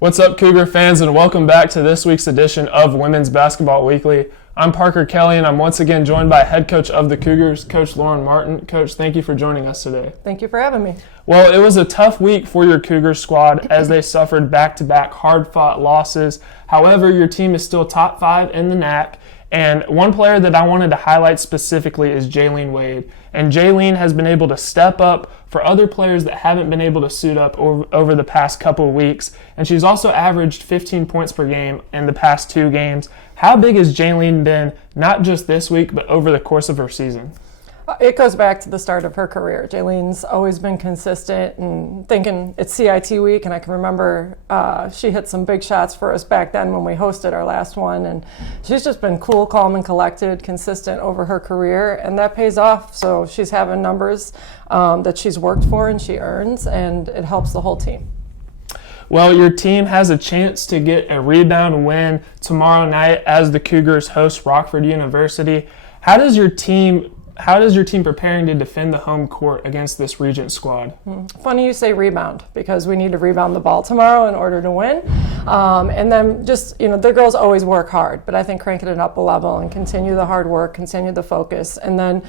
What's up, Cougar fans, and welcome back to this week's edition of Women's Basketball Weekly. I'm Parker Kelly, and I'm once again joined by head coach of the Cougars, Coach Lauren Martin. Coach, thank you for joining us today. Thank you for having me. Well, it was a tough week for your Cougar squad as they suffered back-to-back hard-fought losses. However, your team is still top 5 in the NAC. And one player that I wanted to highlight specifically is Jaylene Wade. And Jaylene has been able to step up for other players that haven't been able to suit up over the past couple of weeks. And she's also averaged 15 points per game in the past 2 games. How big has Jaylene been, not just this week, but over the course of her season? It goes back to the start of her career. Jaylene's always been consistent and thinking it's CIT week, and I can remember she hit some big shots for us back then when we hosted our last one, and she's just been cool, calm, and collected, consistent over her career, and that pays off. So she's having numbers that she's worked for and she earns, and it helps the whole team. Well, your team has a chance to get a rebound win tomorrow night as the Cougars host Rockford University. How does your team preparing to defend the home court against this Regent squad? Funny you say rebound, because we need to rebound the ball tomorrow in order to win. And then just, the girls always work hard, but I think cranking it up a level and continue the hard work, continue the focus, and then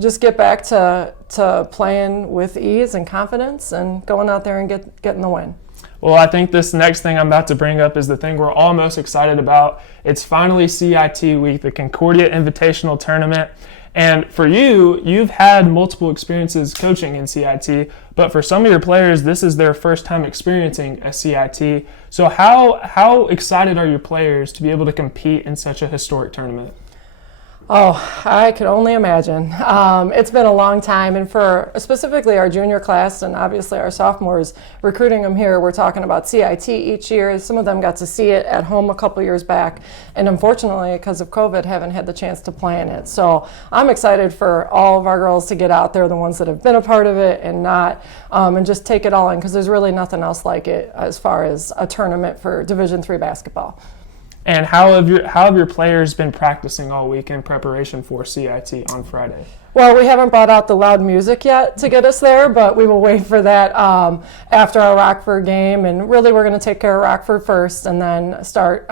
just get back to playing with ease and confidence and going out there and getting the win. Well, I think this next thing I'm about to bring up is the thing we're all most excited about. It's finally CIT week, the Concordia Invitational Tournament. And for you've had multiple experiences coaching in CIT, but for some of your players, this is their first time experiencing a CIT. So how excited are your players to be able to compete in such a historic tournament? Oh, I could only imagine. It's been a long time, and for specifically our junior class and obviously our sophomores, recruiting them here, we're talking about CIT each year. Some of them got to see it at home a couple years back, and unfortunately, because of COVID, haven't had the chance to play in it. So I'm excited for all of our girls to get out there, the ones that have been a part of it and not, and just take it all in, because there's really nothing else like it as far as a tournament for Division III basketball. And how have your players been practicing all week in preparation for CIT on Friday? Well, we haven't brought out the loud music yet to get us there, but we will wait for that after our Rockford game. And really, we're going to take care of Rockford first, and then start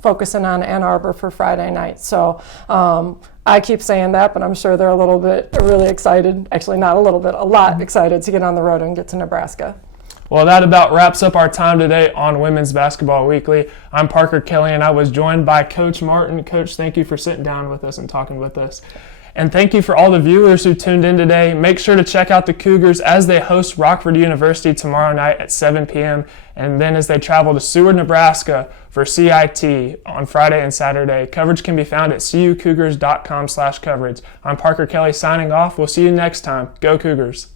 focusing on Ann Arbor for Friday night. So I keep saying that, but I'm sure they're really excited. Actually, not a little bit, a lot excited to get on the road and get to Nebraska. Well, that about wraps up our time today on Women's Basketball Weekly. I'm Parker Kelly, and I was joined by Coach Martin. Coach, thank you for sitting down with us and talking with us. And thank you for all the viewers who tuned in today. Make sure to check out the Cougars as they host Rockford University tomorrow night at 7 p.m. and then as they travel to Seward, Nebraska for CIT on Friday and Saturday. Coverage can be found at cucougars.com/coverage. I'm Parker Kelly signing off. We'll see you next time. Go Cougars.